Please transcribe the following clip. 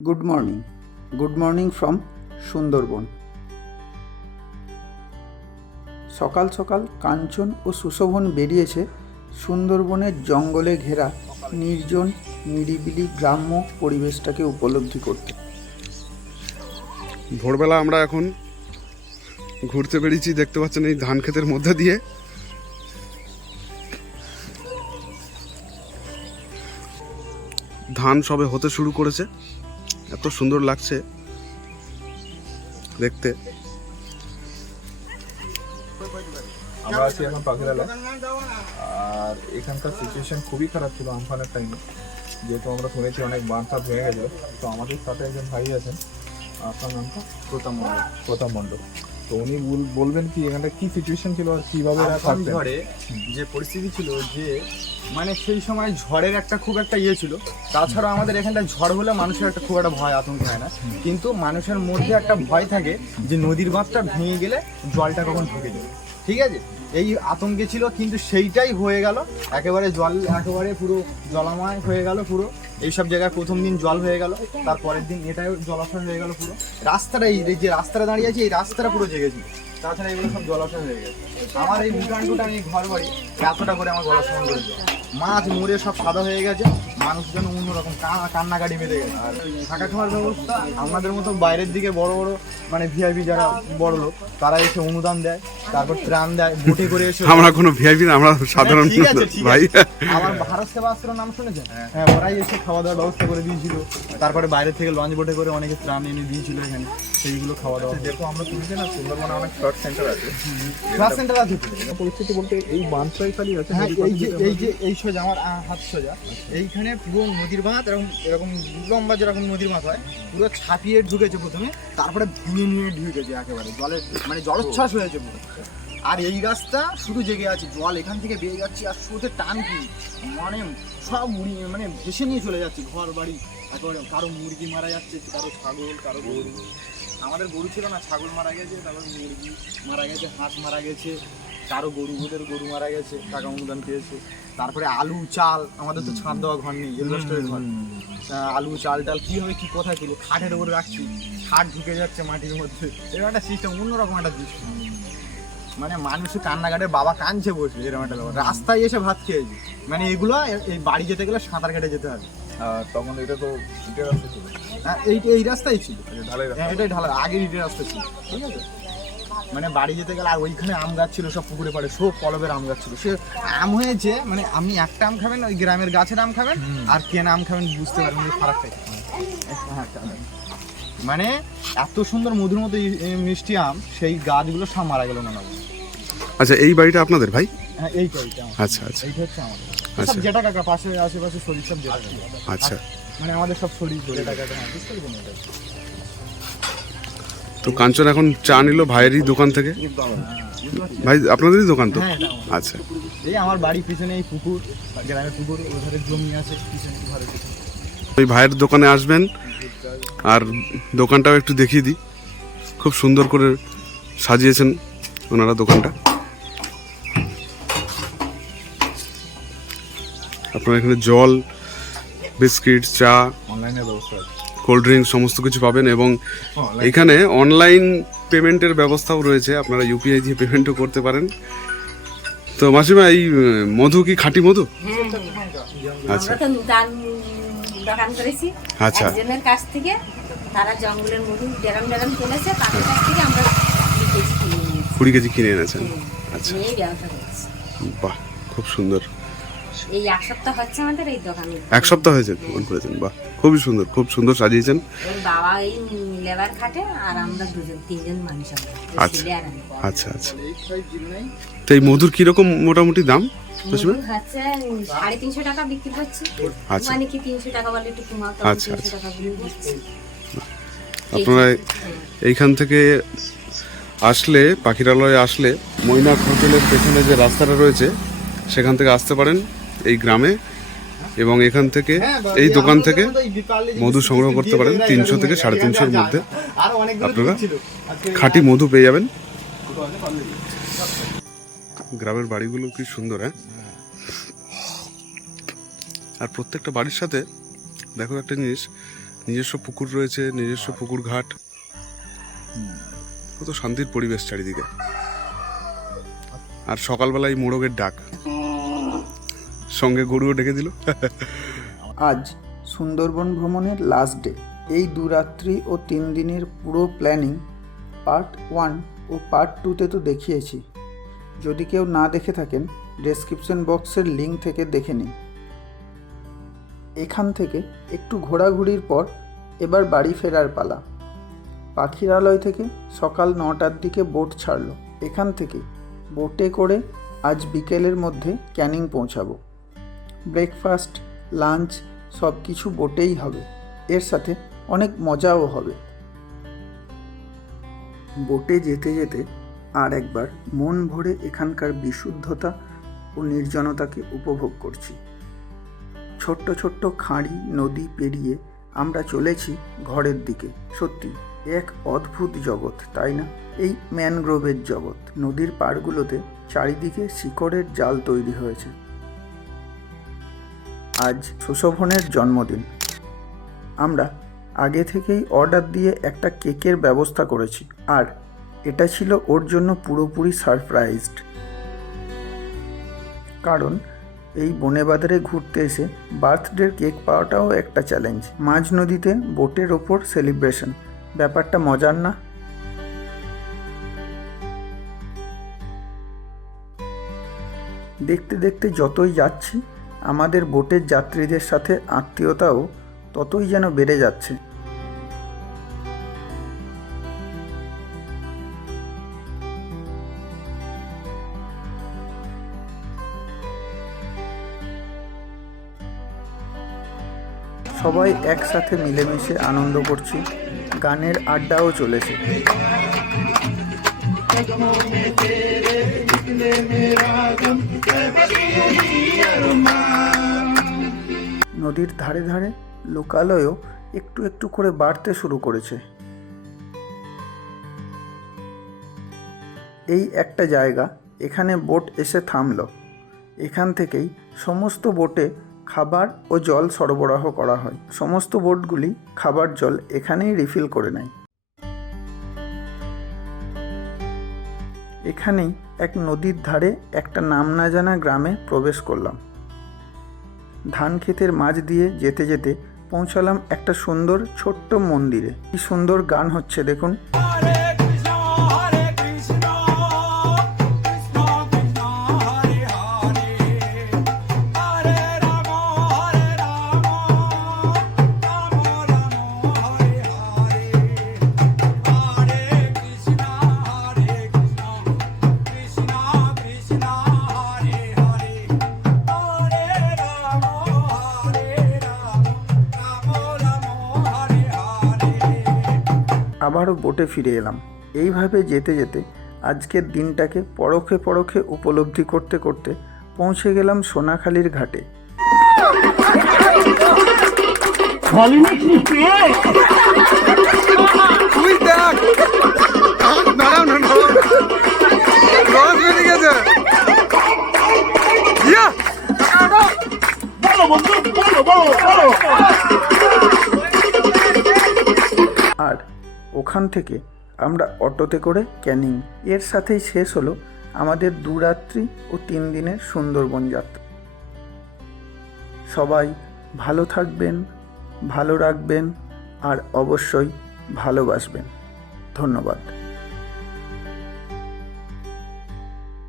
Good morning good morning from Sundarban সকাল সকাল কাঞ্চন ও সুশোভন বেরিয়েছে সুন্দরবনের জঙ্গলে ঘেরা নির্জন, নিরিবিলি গ্রাম্য পরিবেশটাকে উপলব্ধি করতে। ভোরবেলা আমরা এখন ঘুরতে বেরিয়েছি, দেখতে পাচ্ছেন এই ধান ক্ষেতের মধ্যে দিয়ে। ধান সবে হতে শুরু করেছে। এত সুন্দর লাগছে দেখতে। আমরা আছি এখন পাখিরালয়। আর এখানকার সিচুয়েশন খুবই খারাপ ছিল আমফানের টাইমে যেহেতু আমরা শুনেছি অনেক টাধ ভেঙে গেছিল তো আমাদের সাথে একজন ভাই আছেন। আপনার নামটা? প্রতাপ মণ্ডল। প্রতাপ মণ্ডল। তো উনি বল- বলবেন কি এখানটা কি সিচুয়েশন ছিল আর কীভাবে? ঝড়ে যে পরিস্থিতি ছিল যে মানে সেই সময় ঝড়ের একটা খুব একটা ইয়ে ছিল। তাছাড়া আমাদের এখানটা ঝড় হলে মানুষের একটা খুব একটা ভয় আতঙ্ক হয় না। কিন্তু মানুষের মধ্যে একটা ভয় থাকে যে নদীর বাঁধটা ভেঙে গেলে জলটা কখন ঢুকে যাবে। ঠিক আছে? এই আতঙ্কে ছিল কিন্তু সেইটাই হয়ে গেল। একেবারে জল একেবারে পুরো জলাময় হয়ে গেল পুরো। এইসব জায়গায় প্রথম দিন জল হয়ে গেল তারপরের দিন এটাও জলাশয় হয়ে গেল পুরো। রাস্তাটা এই যে রাস্তাটা দাঁড়িয়ে আছে, এই রাস্তাটা পুরো জেগেছে তাছাড়া এগুলো সব জলাশয় হয়ে গেছে। আমার এই ভুটান টুটান এই ঘর বাড়ি এতটা করে আমার গলা সমান করে। মাছ মরে সব সাদা হয়ে গেছে মানুষজন অন্যরকম কান্না- কান্নাকাটি বেঁধে গেছে। আর থাকা খাওয়ার ব্যবস্থা আমাদের মতো বাইরের দিকে বড় বড় মানে ভিআইপি যারা বড় লোক তারা এসে অনুদান দেয় তারপর ত্রাণ দেয় বোটে করে এসে আমরা কোনো ভিআইপি না আমরা সাধারণ ঠিক আছে, ঠিক ভাই। আমার ভারত সেবা আশ্রম নাম শুনেছেন? হ্যাঁ। ওরাই এসে খাওয়া দাওয়ার ব্যবস্থা করে দিয়েছিল। তারপরে বাইরে থেকে লঞ্চ বোটে করে অনেকে ত্রাণ এনে দিয়েছিল এখানে। সেইগুলো খাওয়া দাওয়া দেখো আমরা শুনেছি না সুন্দরবনে অনেক ফ্লাড সেন্টার আছে। ক্লাস সেন্টার আছে পরিস্থিতি বলতে এই বাঁধটাই খালি আছে হ্যাঁ এই যে এই যে এই সোজা আমার হাত সোজা। এইখানে পুরো নদীর বাঁধ এরকম এরকম লম্বা যেরকম নদীর বাঁধ হয় পুরো ছাপিয়ে ঢুকেছে প্রথমে তারপরে ভেঙে নিয়ে ঢুকেছে একেবারে। জলের মানে জলোচ্ছ্বাস হয়েছে পুরো। আর এই রাস্তা শুধু জেগে আছে জল এখান থেকে বেরিয়ে যাচ্ছে আর স্রোতে টান কি মানে সব উড়িয়ে মানে ভেসে নিয়ে চলে যাচ্ছে ঘর বাড়ি একেবারে কারও মুরগি মারা যাচ্ছে কারও ছাগল কারও গরু। আমাদের গরু ছিল না, ছাগল মারা গেছে, তারপর মুরগি মারা গেছে, হাঁস মারা গেছে, কারও গরু, ওদের গরু মারা গেছে, টাকা অনুদান পেয়েছে। তারপরে আলু, চাল, আমাদের তো ছাদ দেওয়া ঘর নেই এলবাস্টারের ঘর। আলু, চাল টাল কীভাবে কী কোথায় তুলো খাটের উপরে রাখছি, খাট ঢুকে যাচ্ছে মাটির মধ্যে। এরকম একটা সিস্টেম অন্যরকম একটা দৃশ্য মানে মানুষের কান্নাকাটে, বাবা কাঁদছে বসে, এরকম একটা ব্যাপার। রাস্তায় এসে ভাত খেয়েছে। মানে এগুলো, এই বাড়ি যেতে গেলে সাঁতার কেটে যেতে হবে। তখন এটা তো ইটের রাস্তা ছিল। হ্যাঁ, এই এই রাস্তাই ছিল। ঢালাই রাস্তা। হ্যাঁ, এটাই ঢালা আগে ইটের রাস্তা ছিল। ঠিক আছে? মানে বাড়ি যেতে গেলে আর ওইখানে আম গাছ ছিল সব পুকুরে পাড়ে সব কলবের আম গাছ ছিল। সে আম হয়েছে মানে আপনি একটা আম খাবেন ওই গ্রামের গাছের আম খাবেন আর কেনা আম খাবেন বুঝতে পারবেন যে ফারাকটা হ্যাঁ, মানে এত সুন্দর মধুর মতো মিষ্টি আম সেই গাছগুলো সব মারা গেল না আচ্ছা এই বাড়িটা আপনাদের ভাই? হ্যাঁ এইটা আচ্ছা আচ্ছা। এইটা হচ্ছে আমাদের। আচ্ছা। যেটা কাকা পাশে আশেপাশে শরীর সব যেটা আচ্ছা। মানে আমাদের সব শরীর যেটা কাকা হ্যাঁ বুঝতে তো কাঞ্চন এখন চা নিল ভাইয়েরই দোকান থেকে? ভাই আপনাদেরই দোকান তো? হ্যাঁ। আচ্ছা। এই আমার বাড়ির পিছনে এই পুকুর গ্রামের পুকুর ওধারে জমি আছে পিছনে। ওই ভাইয়ের দোকানে আসবেন আর দোকানটাও একটু দেখিয়ে দিই। খুব সুন্দর করে সাজিয়েছেন ওনারা দোকানটা। আপনারা এখানে জল বিস্কিট চা অনলাইনের ব্যবস্থা কোল্ড ড্রিঙ্কস সমস্ত কিছু পাবেন এবং এখানে অনলাইন পেমেন্টের ব্যবস্থাও রয়েছে। আপনারা ইউপিআই দিয়ে পেমেন্টও করতে পারেন। তো মাসিমা এই মধু কি খাঁটি মধু? আচ্ছা। দোকান করেছি। আচ্ছা। একজনের কাছ থেকে তারা জঙ্গলের মধু ডেরাম ডেরাম চলেছে তাদের কাছ থেকে আমরা লিখেছি কিনে নিয়েছি। কুড়ি কেজি কিনে এনেছেন। আচ্ছা। নিয়ে বাহ খুব সুন্দর। এই এক সপ্তাহ হচ্ছে আমাদের এই দোকানে। এক সপ্তাহ হয়েছে ফোন করেছেন বাহ। খুবই সুন্দর খুব সুন্দর সাজিয়েছেন। বাবা এই লেবার খাটে আর আমরা দুজন তিনজন মানুষ আচ্ছা। আচ্ছা আচ্ছা। তো এই মধুর কীরকম মোটামুটি দাম? মাসিমা মধু হচ্ছে সাড়ে তিনশো টাকা বিক্রি করছি আচ্ছা। মানে কি তিনশো টাকা বলে একটু কমাও আচ্ছা, টাকা আপনারা এইখান থেকে আসলে পাখিরালয়ে আসলে মৈনাক হোটেলের পেছনে যে রাস্তাটা রয়েছে সেখান থেকে আসতে পারেন। এই গ্রামে এবং এখান থেকে, এই দোকান থেকে মধু সংগ্রহ করতে পারেন তিনশো থেকে সাড়ে তিনশোর মধ্যে। আপনারা খাঁটি মধু পেয়ে যাবেন। গ্রামের বাড়িগুলো কি সুন্দর হ্যাঁ? আর প্রত্যেকটা বাড়ির সাথে, দেখো একটা জিনিস, নিজস্ব পুকুর রয়েছে, নিজস্ব পুকুর ঘাট। কত শান্তির পরিবেশ চারিদিকে। আর সকালবেলায় মোড়কের ডাক। সঙ্গে গরুও ডেকে দিল। আজ সুন্দরবন ভ্রমণের লাস্ট ডে এই দু রাত্রি ও তিন দিনের পুরো প্ল্যানিং পার্ট ওয়ান ও পার্ট টুতে তো দেখিয়েছি। যদি কেউ না দেখে থাকেন ডেসক্রিপশন বক্সের লিঙ্ক থেকে দেখে নিন। এখান থেকে একটু ঘোরাঘুরির পর এবার বাড়ি ফেরার পালা। পাখিরালয় থেকে সকাল নটার দিকে বোট ছাড়লো। এখান থেকে বোটে করে আজ বিকেলের মধ্যে ক্যানিং পৌঁছাবো। ব্রেকফাস্ট, লাঞ্চ সব কিছু বোটেই হবে। এর সাথে অনেক মজাও হবে। বোটে যেতে যেতে আর একবার মন ভরে এখানকার বিশুদ্ধতা ও নির্জনতাকে উপভোগ করছি। ছোট্ট ছোট্ট খাঁড়ি, নদী পেরিয়ে আমরা চলেছি ঘরের দিকে। সত্যি, এক অদ্ভুত জগৎ, তাই না? এই ম্যানগ্রোভের জগৎ। নদীর পাড়গুলোতে চারিদিকে শিকড়ের জাল তৈরি হয়েছে। আজ সুশোভনের জন্মদিন। আমরা আগে থেকেই অর্ডার দিয়ে একটা কেকের ব্যবস্থা করেছি, আর এটা ছিল ওর জন্য পুরোপুরি সারপ্রাইজড। কারণ এই বনে বাজারে ঘুরতে এসে বার্থডের কেক পাওয়াটাও একটা চ্যালেঞ্জ। মাঝ নদীতে বোটের ওপর সেলিব্রেশন, ব্যাপারটা মজার না? দেখতে দেখতে যতই যাচ্ছি আমাদের বোটের যাত্রীদের সাথে আত্মীয়তাও ততই যেন বেড়ে যাচ্ছে। সবাই একসাথে মিলেমিশে আনন্দ করছি। গানের আড্ডাও চলেছে। নদীর ধারে ধারে লোকালয়ও একটু একটু করে বাড়তে শুরু করেছে। এই একটা জায়গা এখানে বোট এসে থামল। এখান থেকেই সমস্ত বোটে খাবার ও জল সরবরাহ করা হয়। সমস্ত বোটগুলি খাবার জল এখানেই রিফিল করে নেয়। এখানেই এক নদীর ধারে একটা নাম না জানা গ্রামে প্রবেশ করলাম। ধান ক্ষেতের মাঝ দিয়ে যেতে যেতে পৌঁছালাম একটা সুন্দর ছোট্ট মন্দিরে। কি সুন্দর গান হচ্ছে দেখুন। আবারও বোটে ফিরে এলাম। এইভাবে যেতে যেতে আজকের দিনটাকে পরখে পরখে উপলব্ধি করতে করতে পৌঁছে গেলাম সোনাখালির ঘাটে। তুই দেখ। ওখান থেকে আমরা অটোতে করে ক্যানিং। এর সাথেই শেষ হলো আমাদের দু রাত্রি ও তিন দিনের সুন্দরবন যাত্রা। সবাই ভালো থাকবেন, ভালো রাখবেন আর অবশ্যই ভালোবাসবেন। ধন্যবাদ।